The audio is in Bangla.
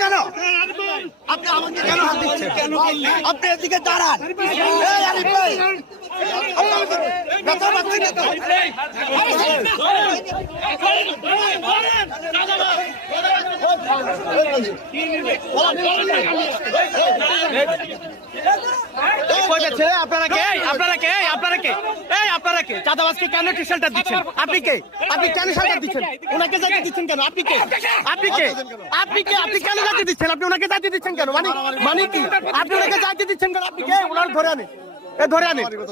কেন আপনি আমাকে কেন হাত দিচ্ছেন? আপনি এদিকে দাঁড়ান। আপনারা কে? আপনারা কে? আপনারা কে? এই আপনারা কে? চাঁদাবাজকে কেন শেল্টার দিচ্ছেন? আপনি কে? আপনি কেন শেল্টার দিচ্ছেন? ওনাকে জায়গা দিচ্ছেন কেন? আপনি কে? আপনি কে? আপনি কে? আপনি কেন জায়গা দিচ্ছেন? আপনি ওনাকে জায়গা দিচ্ছেন কেন? মানে কি? আপনি ওনাকে জায়গা দিচ্ছেন কেন? আপনি কে? ওনার ধরে আনে, ধরে আনে।